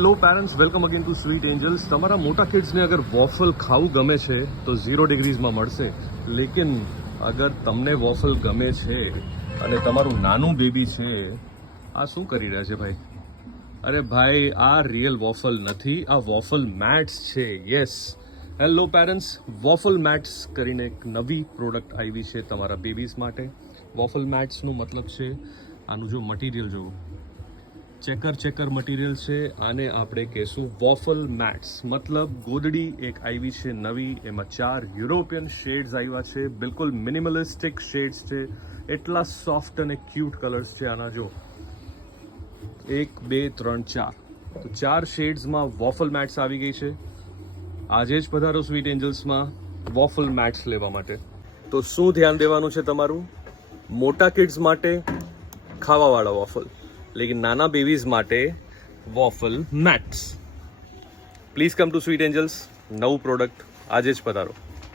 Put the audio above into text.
Hello parents, welcome again to Sweet angels. તમારા મોટા કિડ્સને અગર વોફલ ખાવું ગમે છે તો 0 ડિગ્રીઝમાં મળશે. લેકિન અગર તમને વોફલ ગમે છે અને તમારું નાનું બેબી છે, આ શું કરી રહ્યા છે ભાઈ? અરે ભાઈ, આ રિયલ વોફલ નથી, આ વોફલ મેટ્સ છે. Yes, hello parents, waffle mats કરીને એક નવી પ્રોડક્ટ આવી છે તમારા બેબીઝ માટે. વોફલ મેટ્સનો મતલબ છે, આનું જો મટીરિયલ જોવું, ચેકર મટીરિયલ છે. આને આપણે કહેશું વોફલ મેટ્સ. મતલબ ગોદડી એક આવી છે નવી, એમાં 4 યુરોપિયન શેડ્સ આવ્યા છે. બિલકુલ મિનિમલિસ્ટિક શેડ્સ છે, એટલા સોફ્ટ અને ક્યુટ કલર્સ છે આના. જો 1 2 3 4, તો 4 શેડ્સમાં વોફલ મેટ્સ આવી ગઈ છે. આજે જ પધારો સ્વીટ એન્જલ્સમાં વોફલ મેટ્સ લેવા માટે. તો શું ધ્યાન દેવાનું છે તમારું? મોટા કિડ્સ માટે ખાવાવાળા વોફલ, લેકિન નાના બેબીઝ માટે waffle mats. Please come to Sweet Angels. નવું પ્રોડક્ટ આજે જ પધારો.